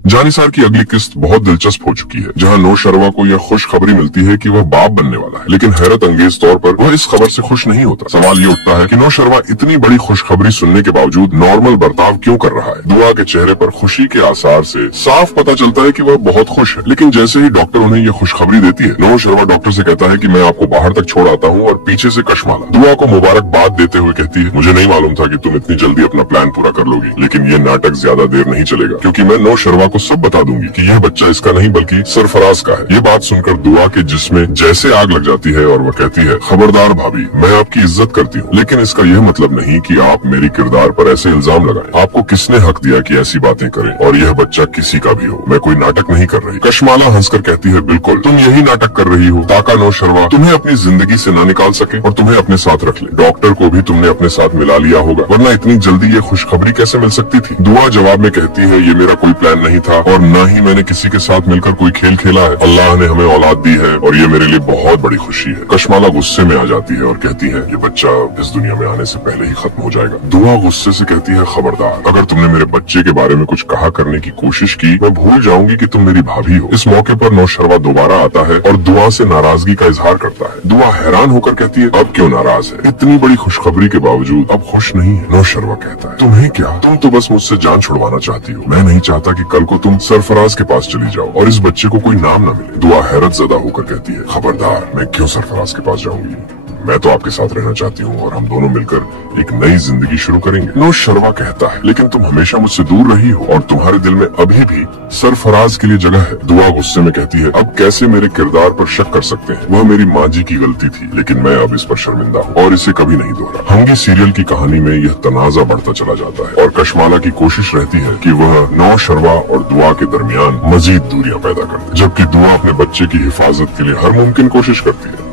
जानिसार की अगली किस्त बहुत दिलचस्प हो चुकी है, जहां नौशरवा को यह खुशखबरी मिलती है कि वह बाप बनने वाला है, लेकिन हैरत अंगेज तौर पर वह इस खबर से खुश नहीं होता। सवाल ये उठता है कि नौशरवा इतनी बड़ी खुशखबरी सुनने के बावजूद नॉर्मल बर्ताव क्यों कर रहा है। दुआ के चेहरे पर खुशी के आसार से साफ पता चलता है कि वह बहुत खुश है, लेकिन जैसे ही डॉक्टर उन्हें यह खुशखबरी देती है, नौशरवा डॉक्टर से कहता है कि मैं आपको बाहर तक छोड़ आता हूँ, और पीछे से कशमाला दुआ को मुबारकबाद देते हुए कहती है, मुझे नहीं मालूम था कि तुम इतनी जल्दी अपना प्लान पूरा कर लोगी, लेकिन ये नाटक ज्यादा देर नहीं चलेगा, क्योंकि मैं नौशरवा को सब बता दूंगी कि यह बच्चा इसका नहीं बल्कि सरफराज का है। ये बात सुनकर दुआ के जिस्म जैसे आग लग जाती है और वह कहती है, खबरदार भाभी, मैं आपकी इज्जत करती हूँ, लेकिन इसका यह मतलब नहीं कि आप मेरी किरदार पर ऐसे इल्जाम लगाएं। आपको किसने हक दिया कि ऐसी बातें करें, और यह बच्चा किसी का भी हो, मैं कोई नाटक नहीं कर रही। कशमाला हंसकर कहती है, बिल्कुल तुम यही नाटक कर रही हो ताकि नौशरवा तुम्हें अपनी जिंदगी से ना निकाल सके और तुम्हें अपने साथ रख ले। डॉक्टर को भी तुमने अपने साथ मिला लिया होगा, वरना इतनी जल्दी ये खुशखबरी कैसे मिल सकती थी। दुआ जवाब में कहती है, ये मेरा कोई प्लान नहीं था और न ही मैंने किसी के साथ मिलकर कोई खेल खेला है। अल्लाह ने हमें औलाद दी है और ये मेरे लिए बहुत बड़ी खुशी है। कशमाला गुस्से में आ जाती है और कहती है, ये बच्चा इस दुनिया में आने से पहले ही खत्म हो जाएगा। दुआ गुस्से से कहती है, खबरदार, अगर तुमने मेरे बच्चे के बारे में कुछ कहा करने की कोशिश की, मैं भूल जाऊंगी कि तुम मेरी भाभी हो। इस मौके पर नौशरवा दोबारा आता है और दुआ से नाराजगी का इजहार करता है। दुआ हैरान होकर कहती है, अब क्यों नाराज है? इतनी बड़ी खुशखबरी के बावजूद अब खुश नहीं है। नौशरवा कहता है, तुम्हें क्या, तुम तो बस मुझसे जान छुड़वाना चाहती हो। मैं नहीं चाहता कि कल को तुम सरफराज के पास चली जाओ और इस बच्चे को कोई नाम न मिले। दुआ हैरत ज़दा होकर कहती है, खबरदार, मैं क्यों सरफराज के पास जाऊंगी? मैं तो आपके साथ रहना चाहती हूँ और हम दोनों मिलकर एक नई जिंदगी शुरू करेंगे। नौशरवा कहता है, लेकिन तुम हमेशा मुझसे दूर रही हो और तुम्हारे दिल में अभी भी सरफराज के लिए जगह है। दुआ गुस्से में कहती है, अब कैसे मेरे किरदार पर शक कर सकते हैं? वह मेरी माँ जी की गलती थी, लेकिन मैं अब इस पर शर्मिंदा हूँ और इसे कभी नहीं दोहरा। हंगी सीरियल की कहानी में यह तनाजा बढ़ता चला जाता है और कशमाला की कोशिश रहती है कि वह नौशरवा और दुआ के दरमियान मजीद दूरियां पैदा कर दे, जबकि दुआ अपने बच्चे की हिफाजत के लिए हर मुमकिन कोशिश करती है।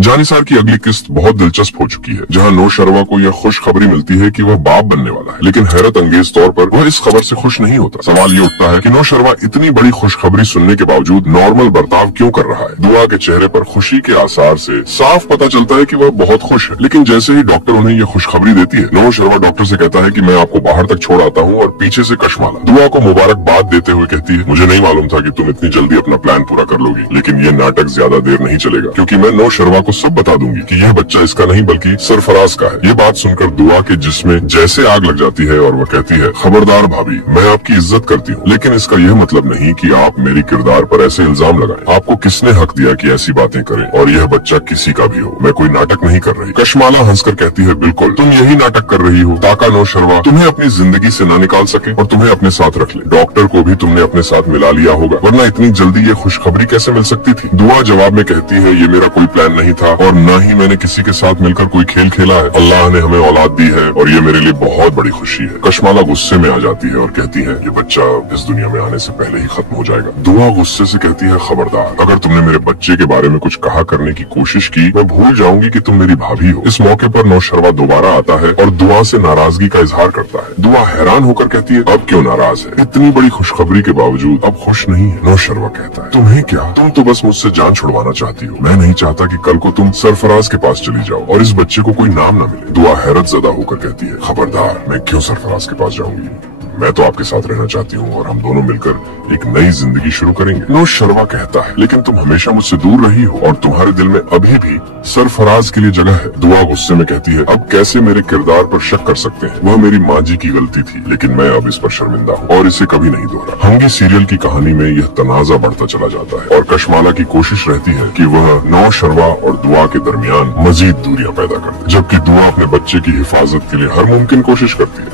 जानिसार की अगली किस्त बहुत दिलचस्प हो चुकी है, जहां नौशरवा को यह खुशखबरी मिलती है कि वह बाप बनने वाला है, लेकिन हैरत अंगेज तौर पर वह इस खबर से खुश नहीं होता। सवाल ये उठता है कि नौशरवा इतनी बड़ी खुशखबरी सुनने के बावजूद नॉर्मल बर्ताव क्यों कर रहा है। दुआ के चेहरे पर खुशी के आसार से साफ पता चलता है कि वह बहुत खुश है, लेकिन जैसे ही डॉक्टर उन्हें यह खुशखबरी देती है, नौशरवा डॉक्टर से कहता है कि मैं आपको बाहर तक छोड़ आता हूँ, और पीछे से कशमाला दुआ को मुबारकबाद देते हुए कहती है, मुझे नहीं मालूम था कि तुम इतनी जल्दी अपना प्लान पूरा कर लोगी, लेकिन ये नाटक ज्यादा देर नहीं चलेगा, क्योंकि मैं नौशरवा को सब बता दूंगी कि यह बच्चा इसका नहीं बल्कि सरफराज का है। ये बात सुनकर दुआ के जिस्म जैसे आग लग जाती है और वह कहती है, खबरदार भाभी, मैं आपकी इज्जत करती हूँ, लेकिन इसका यह मतलब नहीं कि आप मेरी किरदार पर ऐसे इल्जाम लगाएं। आपको किसने हक दिया कि ऐसी बातें करें, और यह बच्चा किसी का भी हो, मैं कोई नाटक नहीं कर रही। कशमाला हंसकर कहती है, बिल्कुल तुम यही नाटक कर रही हो ताकि नौशरवा तुम्हें अपनी जिंदगी से ना निकाल सके और तुम्हें अपने साथ रख ले। डॉक्टर को भी तुमने अपने साथ मिला लिया होगा, वरना इतनी जल्दी ये खुशखबरी कैसे मिल सकती थी। दुआ जवाब में कहती है, ये मेरा कोई प्लान नहीं था और न ही मैंने किसी के साथ मिलकर कोई खेल खेला है। अल्लाह ने हमें औलाद दी है और ये मेरे लिए बहुत बड़ी खुशी है। कशमाला गुस्से में आ जाती है और कहती है, ये बच्चा इस दुनिया में आने से पहले ही खत्म हो जाएगा। दुआ गुस्से से कहती है, खबरदार, अगर तुमने मेरे बच्चे के बारे में कुछ कहा करने की कोशिश की, मैं भूल जाऊंगी कि तुम मेरी भाभी हो। इस मौके पर नौशरवा दोबारा आता है और दुआ से नाराजगी का इजहार करता है। दुआ हैरान होकर कहती है, अब क्यों नाराज है? इतनी बड़ी खुशखबरी के बावजूद अब खुश नहीं है। नौशरवा कहता है, तुम्हें क्या, तुम तो बस मुझसे जान छुड़वाना चाहती हो। मैं नहीं चाहता कि कल को तुम सरफराज के पास चली जाओ और इस बच्चे को कोई नाम न मिले। दुआ हैरत ज़दा होकर कहती है, खबरदार, मैं क्यों सरफराज के पास जाऊंगी? मैं तो आपके साथ रहना चाहती हूँ और हम दोनों मिलकर एक नई जिंदगी शुरू करेंगे। नौशरवा कहता है, लेकिन तुम हमेशा मुझसे दूर रही हो और तुम्हारे दिल में अभी भी सरफराज के लिए जगह है। दुआ गुस्से में कहती है, अब कैसे मेरे किरदार पर शक कर सकते हैं? वह मेरी माँ जी की गलती थी, लेकिन मैं अब इस पर शर्मिंदा हूँ और इसे कभी नहीं दोहरा। हंगी सीरियल की कहानी में यह तनाजा बढ़ता चला जाता है और कशमाला की कोशिश रहती है कि वह नौशरवा और दुआ के दरमियान मजीद दूरियां पैदा कर दे, जबकि दुआ अपने बच्चे की हिफाजत के लिए हर मुमकिन कोशिश करती है।